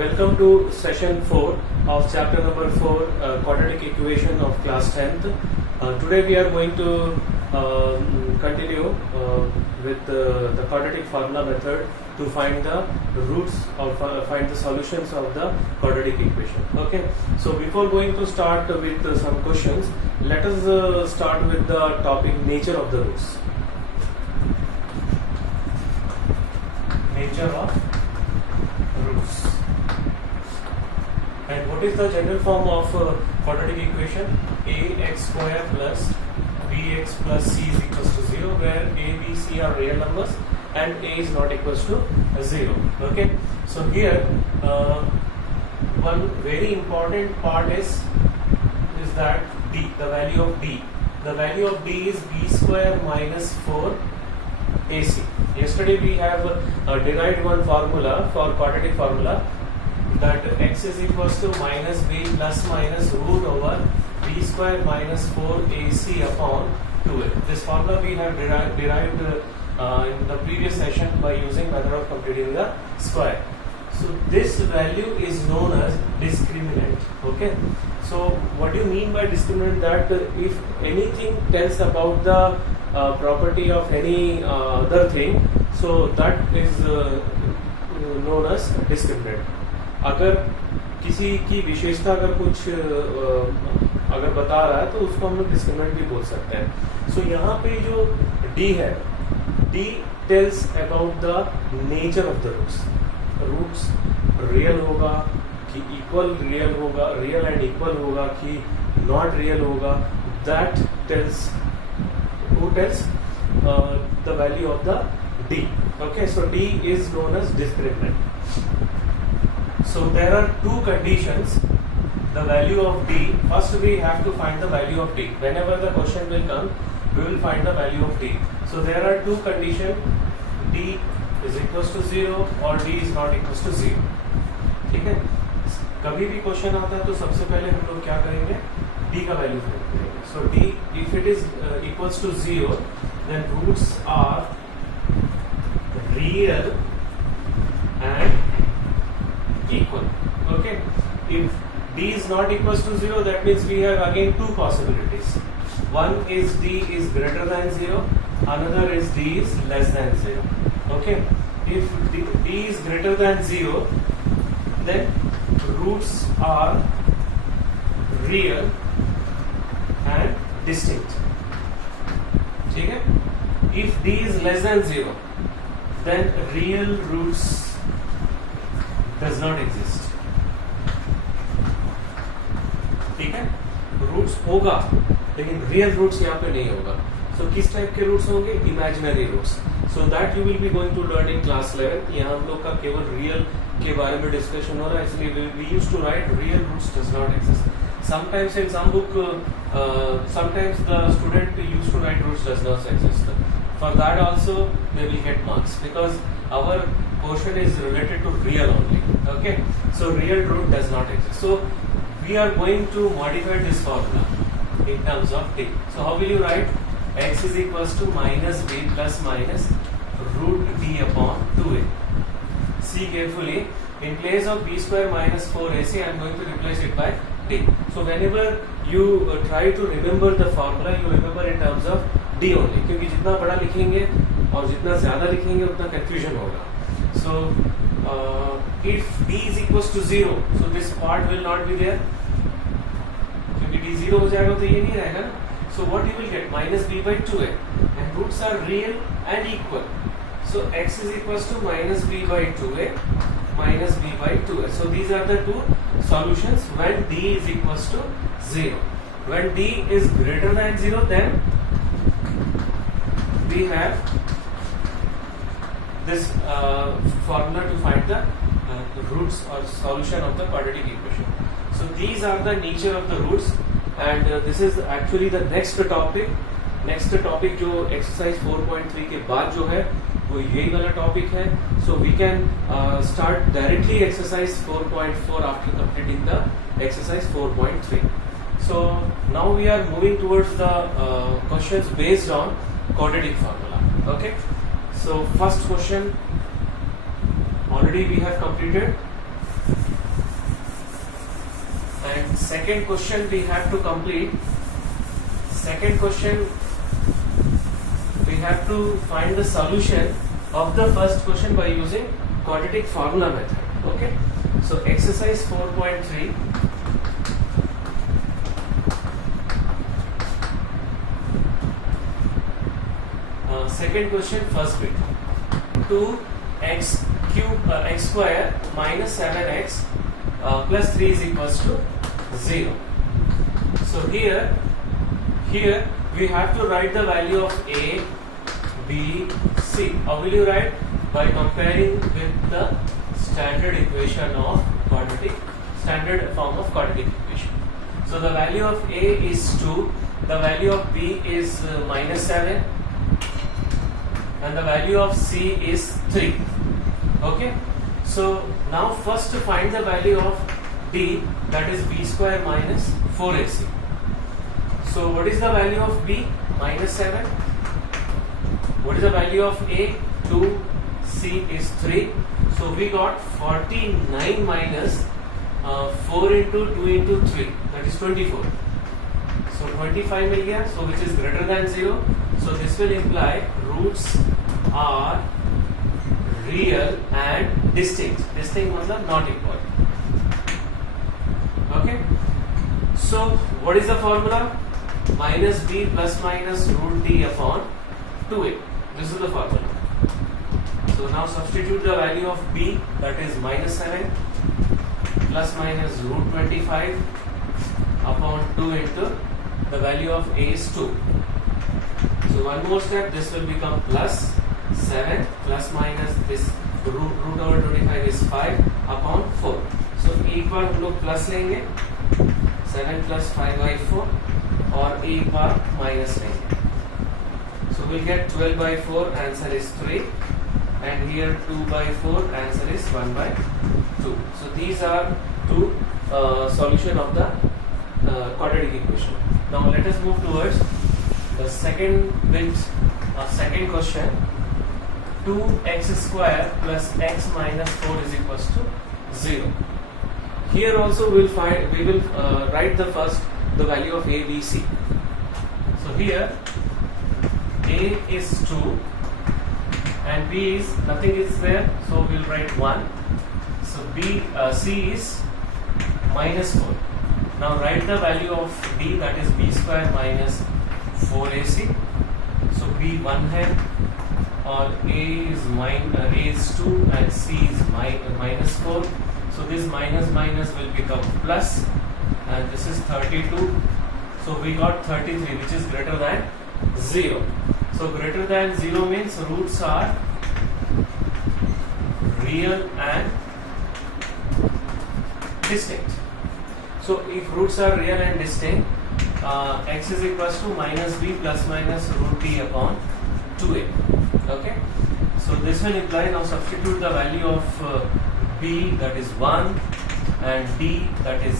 Welcome to session 4 of chapter number 4, quadratic equation of class 10th. Today we are going to continue with the quadratic formula method to find the roots or find the solutions of the quadratic equation. Okay, so before going to start with some questions, let us start with the topic nature of the roots. Nature of roots. And what is the general form of quadratic equation? Ax square plus bx plus c is equals to 0, where a, b, c are real numbers and a is not equals to 0. Okay, so here one very important part is that d, the value of d. The value of d is b square minus 4 ac. Yesterday we have derived one formula for quadratic formula, that x is equals to minus b plus minus root over b square minus 4ac upon 2a. This formula we have derived in the previous session by using method of computing the square. So this value is known as discriminant. Okay, so what do you mean by discriminant? That if anything tells about the property of any other thing, so that is known as discriminant. अगर किसी की विशेषता अगर कुछ अगर बता रहा है तो उसको हम लोग डिस्क्रिमिनेंट भी बोल सकते हैं. सो यहाँ पे जो D है, D tells about the nature of the roots. Roots real होगा कि इक्वल रियल होगा, रियल एंड इक्वल होगा कि नॉट रियल होगा, that tells who tells the value of the D. Okay, so D is known as discriminant. So there are two conditions. The value of D, first we have to find the value of D. Whenever the question will come, we will find the value of D. So there are two conditions, D is equals to 0 or D is not equals to 0. ठीक है, कभी भी question आता है तो सबसे पहले हम लोग क्या करेंगे, D का वैल्यू फाइंड करेंगे. So D, if it is equals to 0, then roots are real and equal. Okay, if D is not equals to 0, that means we have again two possibilities. One is D is greater than 0, another is D is less than 0. Okay, if D is greater than 0, then roots are real and distinct. ठीक है? If D is less than 0, then real roots does not exist. ठीक है? Roots होगा लेकिन real roots यहाँ पे नहीं होगा. So किस टाइप के roots होंगे? Imaginary roots. So that you will be going to learn in class 11. यहाँ हम लोग का केवल real के बारे में डिस्कशन हो रहा है, इसलिए we used to write real roots does not exist. Sometimes in some book, sometimes the student used to write roots does not exist. For that also they will get marks because our portion is related to real only. Okay, so real root does not exist. So we are going to modify this formula in terms of D. So how will you write? X is equals to minus b plus minus root d upon 2a. See carefully. In place of b square minus 4ac, I am going to replace it by D. So whenever you try to remember the formula, you remember in terms of D only. क्योंकि जितना बड़ा लिखेंगे और जितना ज़्यादा लिखेंगे उतना confusion होगा. So if D is equals to 0, so this part will not be there. क्योंकि D 0 हो जाएगा तो ये नहीं रहेगा ना. So what you will get? Minus b by 2a, and roots are real and equal. So x is equals to minus b by 2a minus b by 2a. So these are the two solutions when D is equals to 0. When D is greater than 0, then we have this formula to find the roots or solution of the quadratic equation. So these are the nature of the roots, and this is actually the next topic. Next topic जो exercise 4.3 के बाद जो है वो यही वाला topic है. So we can start directly exercise 4.4 after completing the exercise 4.3. So now we are moving towards the questions based on quadratic formula. Okay, so first question already we have completed. And second question we have to complete. Second question, we have to find the solution of the first question by using quadratic formula method. Okay, so exercise 4.3. Second question, first bit. 2x cube x square minus 7x plus 3 is equals to 0. So here we have to write the value of a, b, c. How will you write? By comparing with the standard equation of quadratic, standard form of quadratic equation. So the value of a is 2, the value of b is minus 7, and the value of c is 3. Okay, so now first to find the value of d, that is b square minus 4ac. So what is the value of b? Minus 7. What is the value of a? 2. C is 3. So we got 49 minus 4 into 2 into 3, that is 24. So 25 mil gaya, so which is greater than 0. So this will imply roots are real and distinct. Distinct matlab not equal. Okay. So what is the formula? Minus b plus minus root d upon 2a. This is the formula. So now substitute the value of b, that is minus 7 plus minus root 25 upon 2 into the value of a is 2. So one more step, this will become plus 7 plus minus this root over 25 is 5 upon 4. So एक बार हम लोग plus लेंगे 7 plus 5 by 4 और एक बार minus लेंगे. So we'll get 12 by 4, answer is 3, and here 2 by 4, answer is 1 by 2. So these are two solution of the quadratic equation. Now let us move towards the second bit, second question. 2x square plus x minus 4 is equals to 0. Here also we will write the value of a, b, c. So here a is 2 and b is nothing is there, so we'll write 1. So c is minus 4. Now write the value of d, that is b square minus 4ac. So b 1 है और a is 2 and c is minus 4. So this minus minus will become plus, and this is 32. So we got 33, which is greater than 0. So greater than 0 means roots are real and distinct. So if roots are real and distinct, x is equals to minus b plus minus root d upon 2a. Okay. So this will imply, now substitute the value of b, that is 1, and d, that is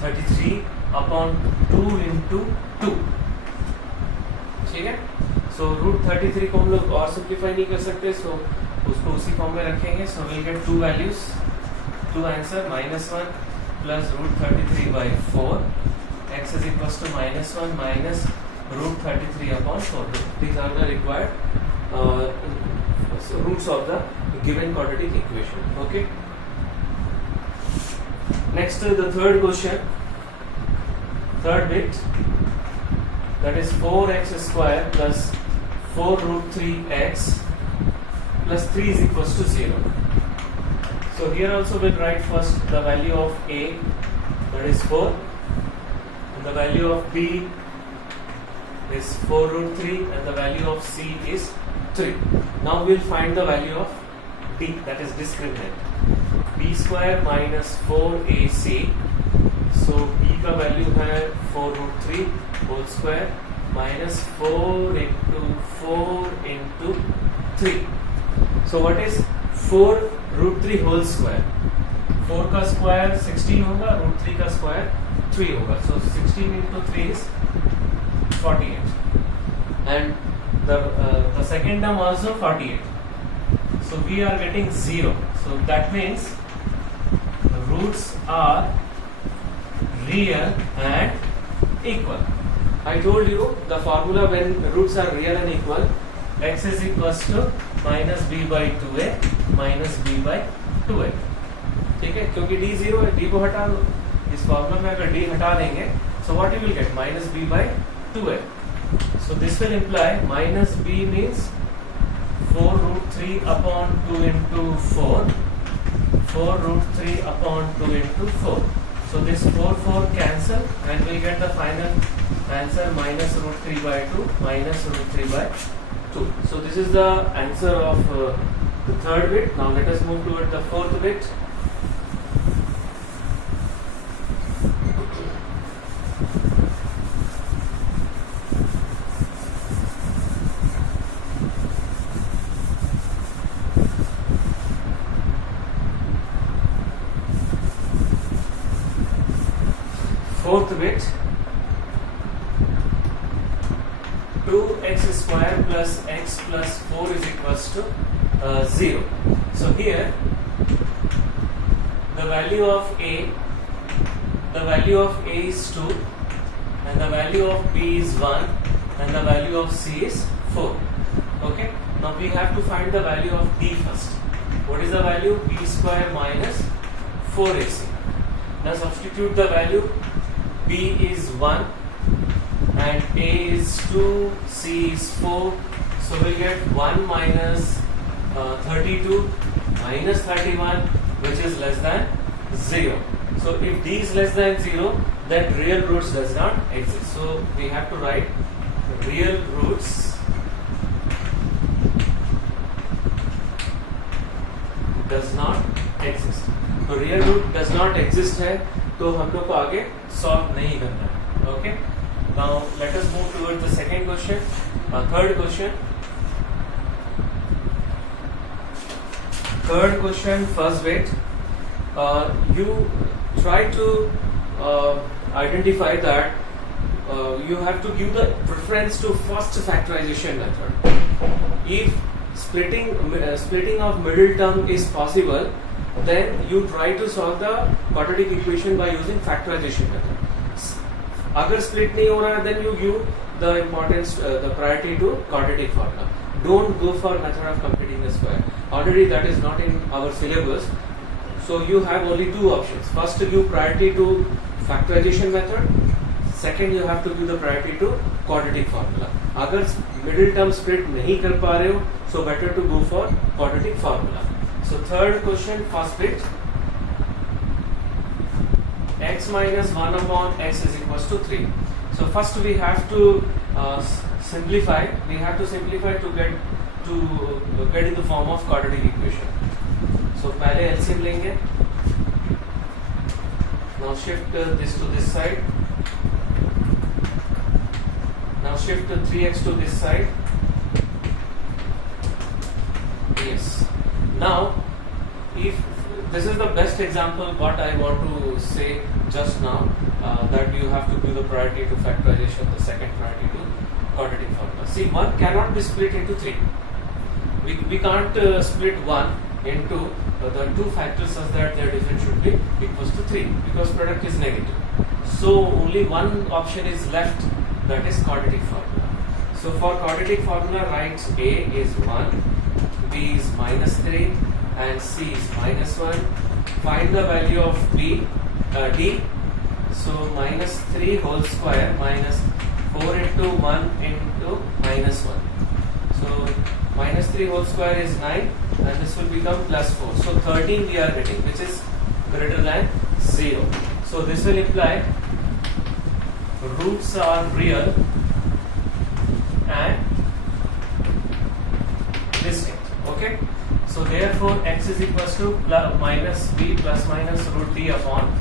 33 upon 2 into 2. ठीक है. So root 33 को हम लोग और simplify नहीं कर सकते, so उसको उसी फॉर्म में रखेंगे. So we'll get two values, two answer, minus 1 plus root 33 by 4. X is equals to minus 1 minus root 33 upon 4. These are the required roots of the given quadratic equation. Okay. Next, the third question, third bit, that is 4x square plus 4 root 3x plus 3 is equals to 0. So here also we'll write first the value of a, that is 4, and the value of b is 4 root 3, and the value of c is 3. Now we'll find the value of d, that is discriminant. b square minus 4ac. So b का value है 4 root 3 whole square minus 4 into 3. So what is 4 root 3 whole square? 4 का square 16 होगा, root 3 का square 3 होगा. So 16 into 3 is 48. And the second term also 48. So we are getting 0. So that means the roots are real and equal. I told you the formula when roots are real and equal, x is equals to minus b by 2a minus b by 2a. ठीक है, क्योंकि d 0 है, d को हटा दो. इस formula में अगर d हटा देंगे, so what you will get? Minus b by 2a. So this will imply minus b means 4 root 3 upon 2 into 4. 4 root 3 upon 2 into 4. So this 4 cancel and we get the final answer minus root 3 by 2 minus root 3 by 2. So this is the answer of the third bit. Now let us move toward the fourth bit. Fourth bit, 2x square plus x plus 4 is equals to 0. So here the value of a is 2 and the value of b is 1 and the value of c is 4. Okay, now we have to find the value of d first. What is the value? b square minus 4ac. Now substitute the value. B is 1 and A is 2, C is 4, so we'll get 1 minus 32 minus 31, which is less than 0. So if D is less than 0, then real roots does not exist. So we have to write real roots does not exist. तो real root does not exist है, तो हम लोग को आगे solve नहीं करना है. Okay, now let us move toward the second question. Third question first bit. You try to identify that you have to give the preference to first factorization method. If splitting of middle term is possible, then you try to solve the quadratic equation by using factorization method. अगर split नहीं हो रहा है, then you give the importance, the priority to quadratic formula. Don't go for method of completing the square. Already that is not in our syllabus. So you have only two options. First, give priority to factorization method. Second, you have to give the priority to quadratic formula. अगर middle term split नहीं कर पा रहे हो, so better to go for quadratic formula. So third question, first bit, x minus 1 upon x is equals to 3. So first we have to simplify. We have to simplify to get in the form of quadratic equation. So पहले LCM लेंगे. Now shift this to this side. Now shift 3x to this side. Yes. Now, if this is the best example, what I want to say just now, that you have to give the priority to factorization, the second priority to quadratic formula. See, 1 cannot be split into 3. We can't split 1 into the two factors such that their difference should be equals to 3 because product is negative. So only one option is left, that is quadratic formula. So for quadratic formula, write A is 1, B is minus 3 and C is minus 1. Find the value of D. So minus 3 whole square minus 4 into 1 into minus 1. So minus 3 whole square is 9 and this will become plus 4. So 13 we are getting, which is greater than 0. So this will imply roots are real and distinct. Okay, so therefore x is equals to minus b plus minus root d upon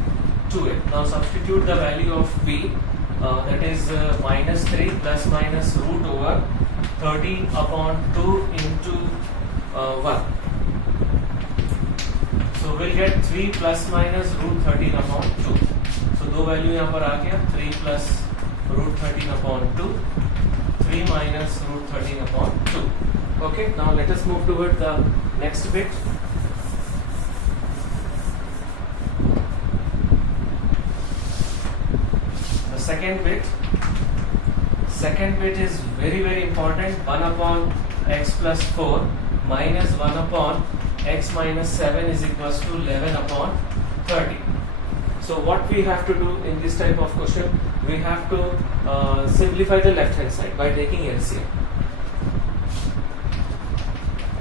2a. Now substitute the value of b, that is minus 3 plus minus root over 13 upon 2 into 1. So we'll get 3 plus minus root 13 upon 2. So दो value यहाँ पर आ गया, 3 plus root 13 upon 2, 3 minus root 13 upon 2. Okay, now let us move toward the next bit. second bit is very important. 1 upon x plus 4 minus 1 upon x minus 7 is equals to 11 upon 30. So what we have to do in this type of question, we have to simplify the left hand side by taking LCM.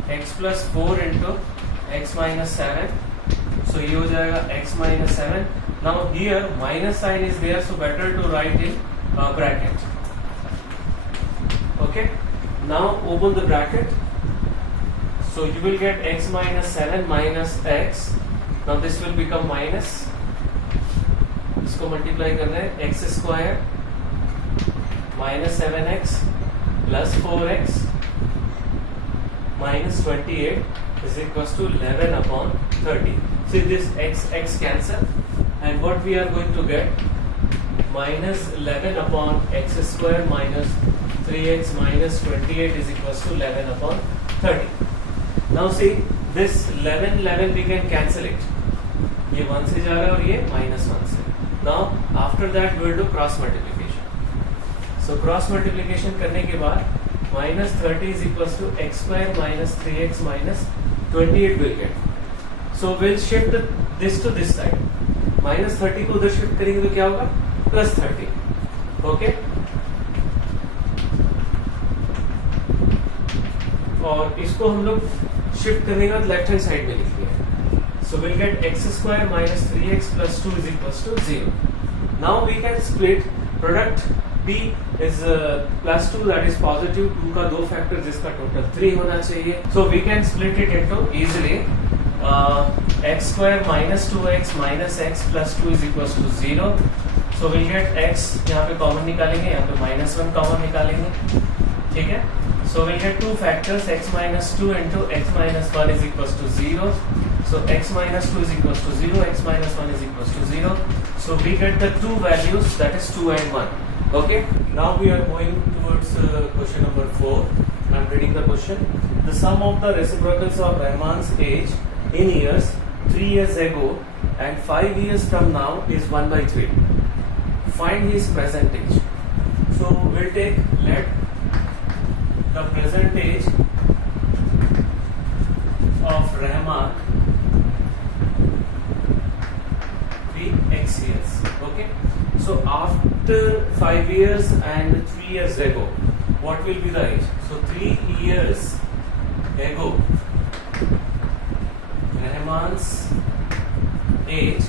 X plus 4 into x minus 7, so ये हो जाएगा x minus 7. Now here minus sign is there, so better to write in bracket. Okay, now open the bracket. So you will get x minus 7 minus x. Now this will become minus. इसको multiply कर रहे हैं, x square minus 7x plus 4x minus 28 is equals to 11 upon 30. See this x cancel, and what we are going to get, minus 11 upon x square minus 3x minus 28 is equals to 11 upon 30. Now see this 11 we can cancel it. ये 1 से जा रहा है और ये minus 1 से. Now after that we will do cross multiplication. So cross multiplication करने के बाद minus 30 is equals to x square minus 3x minus 28 will get. So we'll shift this to this side. Minus 30 को उधर shift करेंगे तो क्या होगा? Plus 30. Okay? और इसको हम लोग shift करने के बाद लेफ्ट हैंड साइड में लिखेंगे. So we'll get x square minus 3x plus 2 is equals to 0. Now we can split product b is plus 2, that is positive 2 का 2 factor जिसका total 3 होना चाहिए. So we can split it into easily x square minus 2x minus x plus 2 is equals to 0. So we'll get x, यहाँ पे common निकालेंगे, यहाँ पे minus 1 common निकालेंगे, ठीक है. So we'll get two factors, x minus 2 into x minus 1 is equals to 0. So x minus 2 is equals to 0, x minus 1 is equals to 0. So we get the two values, that is 2 and 1. Okay. Now we are going towards question number 4. I am reading the question. The sum of the reciprocals of Rahman's age in years 3 years ago and 5 years from now is 1 by 3. Find his present age. So we'll take, let the present age of Rahman be x years. Okay. So after 5 years and 3 years ago, what will be the age? So 3 years ago, Rahman's age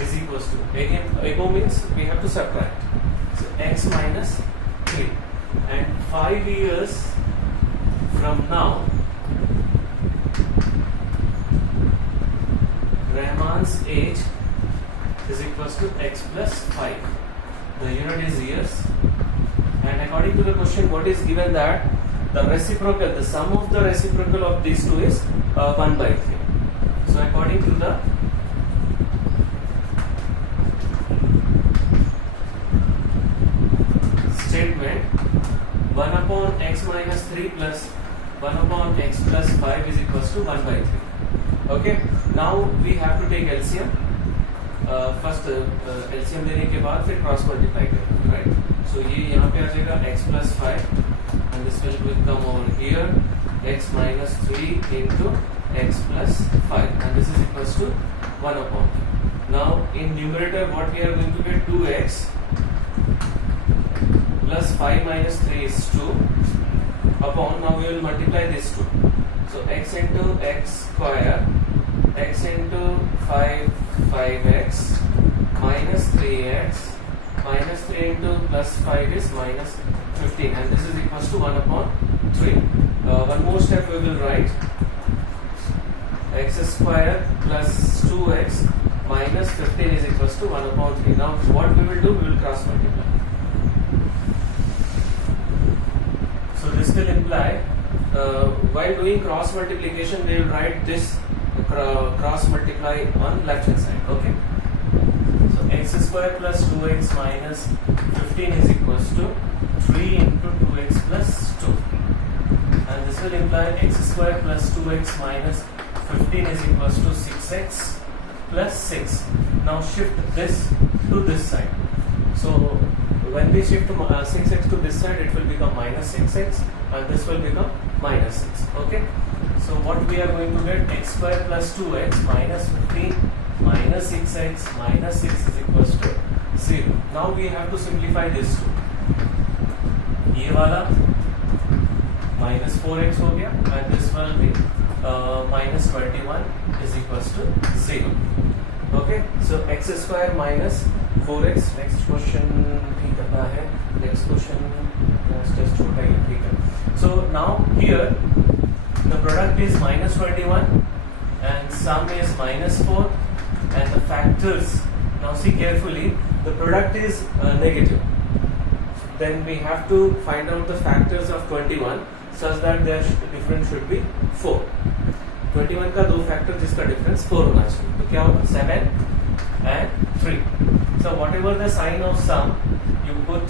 is equals to, again ago means we have to subtract. So x minus 3, and 5 years from now, Rahman's age is equals to x plus 5. The unit is years, and according to the question, what is given, that the reciprocal, the sum of the reciprocal of these two is 1 by 3. So according to the statement, 1 upon x minus 3 plus 1 upon x plus 5 is equals to 1 by 3. Okay. Now we have to take LCM. First LCM लेने के बाद फिर cross multiply करेंगे, right? So ये यहाँ पे आ जाएगा x plus 5 and this will become over here x minus 3 into x plus 5 and this is equals to 1 upon. Now in numerator what we are going to get, 2x plus 5 minus 3 is 2 upon, now we will multiply this 2. So x into x square, x into 5x minus 3x minus 3 into plus 5 is minus 15 and this is equals to 1 upon 3. One more step we will write, x square plus 2x minus 15 is equals to 1 upon 3. Now what we will do, we will cross multiply. So this will imply, while doing cross multiplication, we will write this cross multiply on left hand side. Okay. So x square plus 2x minus 15 is equals to 3 into 2x plus 2, and this will imply x square plus 2x minus 15 is equals to 6x plus 6. Now shift this to this side. So when we shift 6x to this side, it will become minus 6x, and this will become minus 6. Okay, so what we are going to get, x square plus 2x minus 15 minus 6x minus 6 is equals to 0. Now we have to simplify this two. ये वाला minus 4x हो गया, and this will be minus 21 is equals to 0. Okay, so x square minus 4x. Next question भी करना है. Next question just छोटा ही ठीक है. So now here the product is minus 21 and sum is minus 4 and the factors. Now see carefully, the product is negative. Then we have to find out the factors of 21 such that their difference should be 4. 21 का दो factor जिसका difference 4 होना चाहिए. तो क्या होगा, 7 and 3. So whatever the sign of sum you put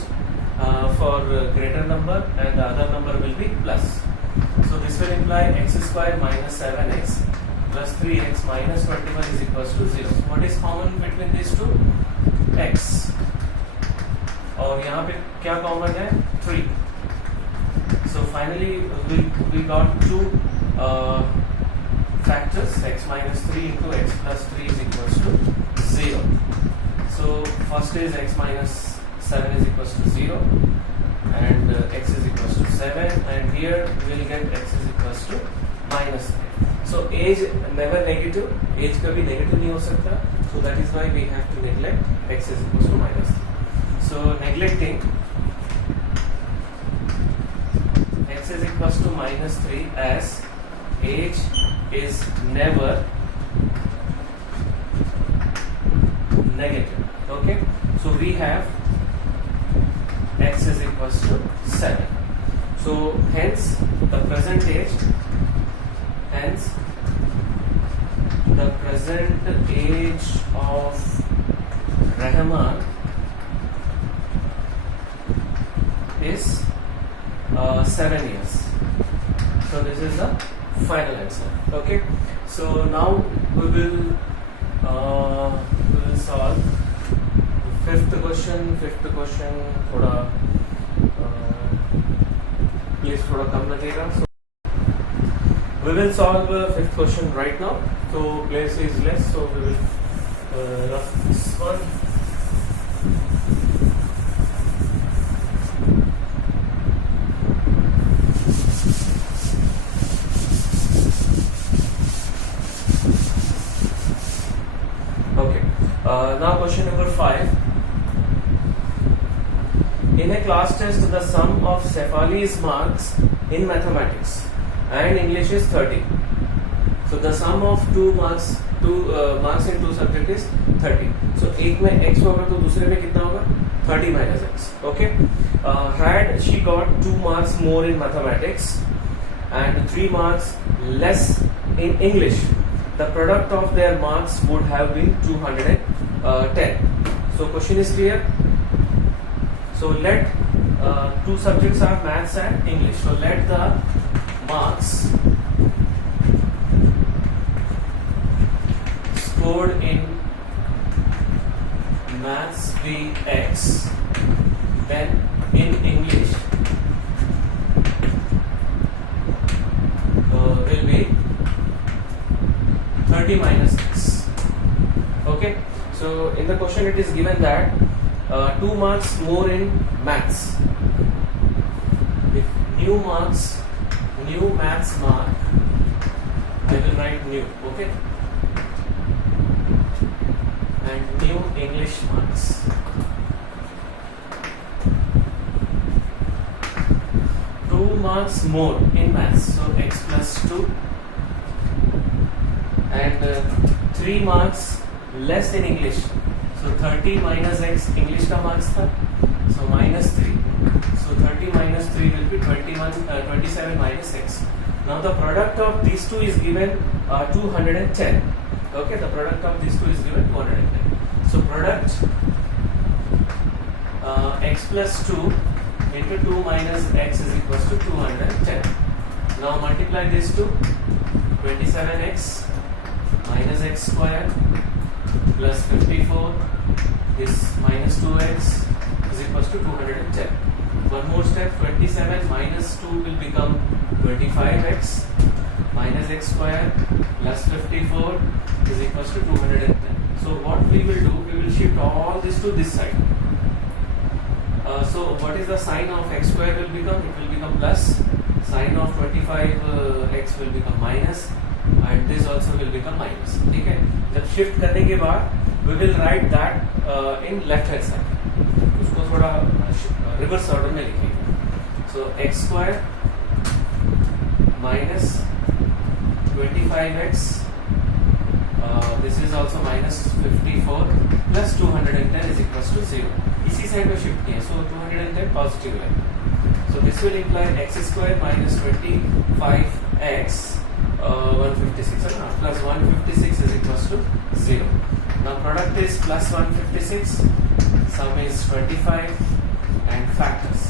for greater number and the other number will be plus. So this will imply x square minus 7x plus 3x minus 21 is equals to 0. What is common between these two? X. और यहाँ पे क्या common है, 3. So finally we got two factors, x minus 3 into x plus 3 is equals to 0. So first is x minus 7 is equals to 0 and x is equals to 7, and here we will get x is equals to minus 3. So age never negative, age कभी negative नहीं हो सकता, so that is why we have to neglect x is equals to minus 3. So neglecting x is equals to minus 3 as age is never negative. Okay, so we have x is equals to 7. So hence the present age, hence the present age of Rahman is 7 years. So this is the final answer. Okay, so now we will solve the fifth question. थोड़ा please थोड़ा कम लगेगा. So we will solve fifth question right now. So place is less, so we will rough this one. Now question number 5. In a class test, the sum of Cephali's marks in mathematics and English is 30. So the sum of marks in two subject is 30. So एक में x होगा तो दूसरे में कितना होगा, 30 minus x. Okay. Had she got 2 marks more in mathematics and 3 marks less in English, the product of their marks would have been 210. So question is clear. So let two subjects are maths and English. So let the marks scored in maths be x, then in English will be 30 minus x. Okay, so in the question it is given that 2 marks more in maths. If new maths mark, I will write new. Okay, and new English marks. Marks more in maths, so x plus 2, and 3 marks less in English, so 30 minus x English का marks था, so minus 3, so 30 minus 3 will be 27 minus x. Now the product of these two is given 210. Okay, the product of these two is given 210. So product x plus 2 into 2 minus x is equals to 210. Now multiply this to 27x minus x square plus 54, this minus 2x is equals to 210. One more step, 27 minus 2 will become 25x minus x square plus 54 is equals to 210. So what we will do, we will shift all this to this side. So what is the sign of x square will become? It will become plus. Sign of 25x will become minus, and this also will become minus. ठीक है? जब shift करने के बाद we will write that in left hand side. उसको थोड़ा reverse order में लिखेंगे. So x square minus 25x. This is also minus 54 plus 210 is equals to 0. इसी साइड में शिफ्ट किया, so 210 पॉजिटिव है. So this will imply x square minus 25x 156 plus 156 is equals to 0. Now product is plus 156, sum is 25 and factors.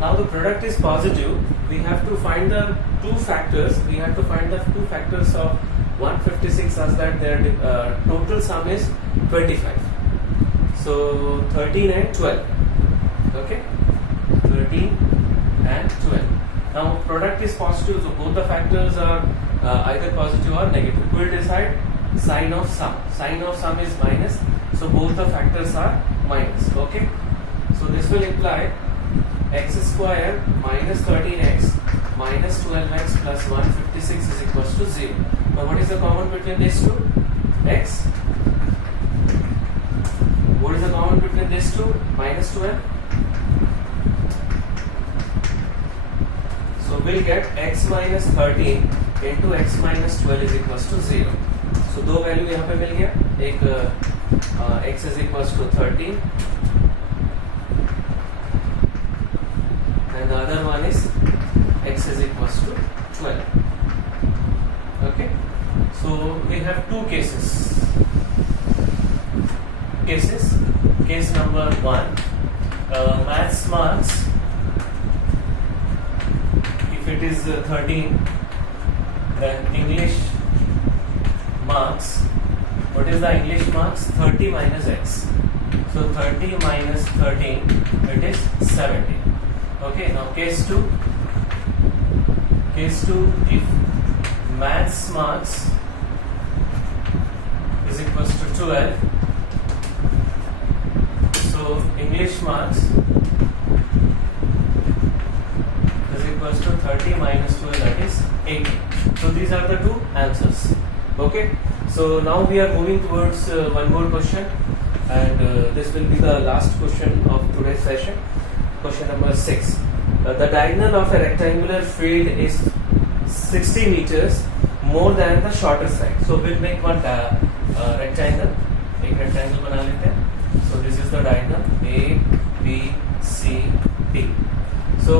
Now the product is positive, we have to find the two factors. We have to find the two factors of 156 such that their total sum is 25. So 13 and 12. Okay, 13 and 12. Now product is positive, so both the factors are either positive or negative. We will decide sign of sum. Sign of sum is minus, so both the factors are minus. Okay, so this will imply x square minus 13x minus 12x plus 156 is equals to 0. Now what is the common between these two? X. What is the common between these two? Minus 12. So we'll get x minus 13 into x minus 12 is equals to 0. So दो value यहाँ पे मिल गया. एक x is equals to 13 and the other one is x is equals to 12. Okay, so we have two cases. Case number 1, maths marks, if it is 13, then English marks, what is the English marks? 30 minus x. So 30 minus 13, it is 70. Okay, now case 2, if maths marks is equals to 12, so English marks is equals to 30 minus 12, that is 80. So these are the two answers. Okay, so now we are moving towards one more question, and this will be the last question of today's session. Question number 6. The diagonal of a rectangular field is 60 meters more than the shorter side. So we'll make one rectangle. एक rectangle बना लेते हैं. So this is the diagonal A, B, C, D. So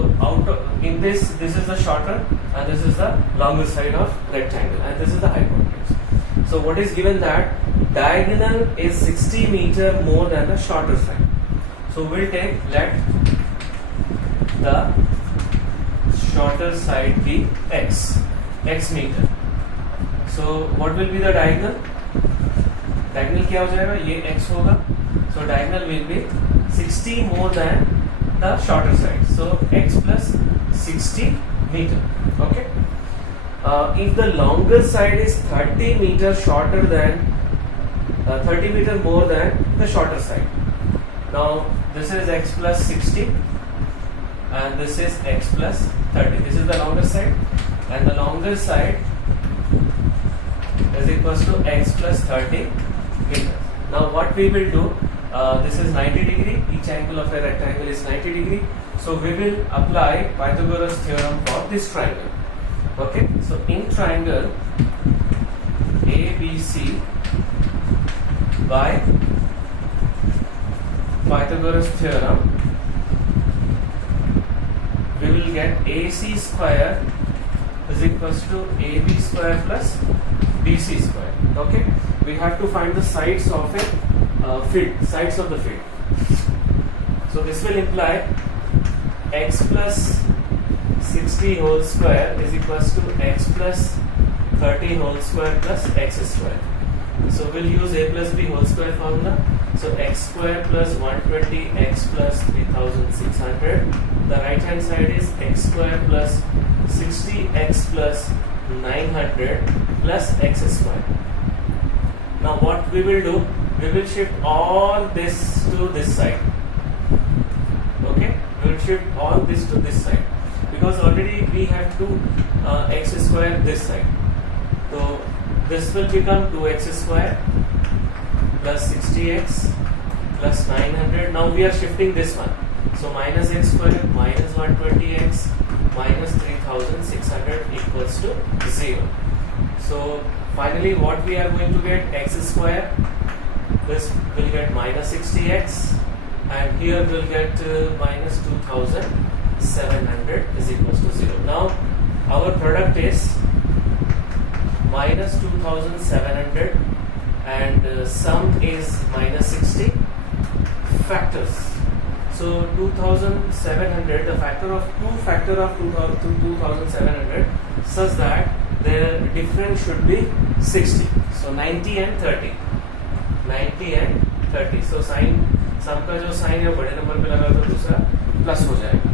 in this is the shorter and this is the longer side of rectangle, and this is the hypotenuse. So what is given that diagonal is 60 meter more than the shorter side. So we'll let the shorter side be x meter. So what will be the diagonal? Diagonal क्या हो जाएगा? ये x होगा. So diagonal will be 60 more than the shorter side. So x plus 60 meter. Okay. If the longer side is 30 meter shorter than 30 meter more than the shorter side. Now this is x plus 60 and this is x plus 30. This is the longer side, and the longer side is equals to x plus 30 meter. Now what we will do, this is 90 degree, each angle of a rectangle is 90 degree, so we will apply Pythagoras theorem for this triangle. Okay, so in triangle ABC by Pythagoras theorem, we will get AC square is equals to AB square plus BC square. Okay, we have to find the sides of a field, sides of the field. So this will imply x plus 60 whole square is equals to x plus 30 whole square plus x square. So we'll use a plus b whole square formula. So x square plus 120 x plus 3600. The right hand side is x square plus 60 x plus 900 plus x square. Now what we will do, we will shift all this to this side. Okay, we will shift all this to this side because already we have 2 x square this side. So this will become 2x square plus 60x plus 900. Now we are shifting this one. So minus x square minus 120x minus 3600 equals to 0. So finally what we are going to get, x square, this will get minus 60x and here we'll get minus 2700 is equals to 0. Now our product is minus 2700 and sum is minus 60. Factors. So 2700, the factor of 2700 such that their difference should be 60. So 90 and 30. 90 and 30. So sign सम का जो sign है बड़े number पे लगा तो दूसरा plus हो जाएगा.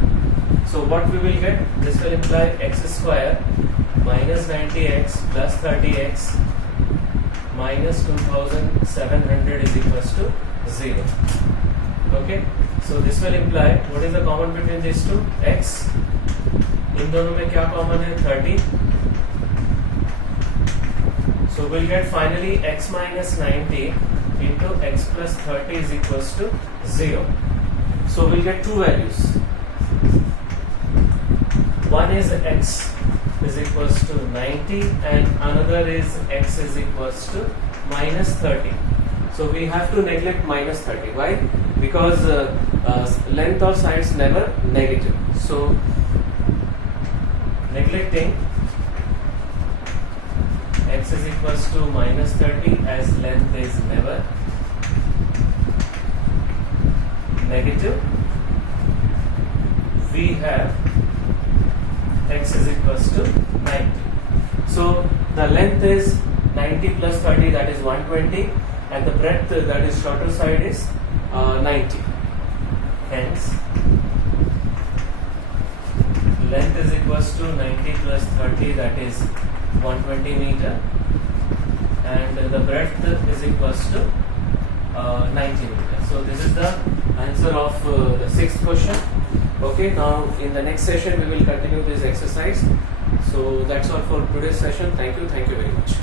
So what we will get? This will imply x square minus 90x plus 30x minus 2700 is equals to 0. Okay. So this will imply what is the common between these two? X. इन दोनों में क्या common है? 30. So we'll get finally x minus 90 into x plus 30 is equals to 0. So we'll get two values. One is x is equals to 90 and another is x is equals to minus 30. So we have to neglect minus 30. Why? Because length of sides never negative. So neglecting x is equals to minus 30 as length is never negative, we have x is equals to 90. So the length is 90 plus 30, that is 120, and the breadth, that is shorter side, is 90. Hence length is equals to 90 plus 30, that is 120 meter, and the breadth is equals to 90 meter. So this is the answer of the sixth question. Okay, now in the next session we will continue this exercise. So that's all for today's session. Thank you very much.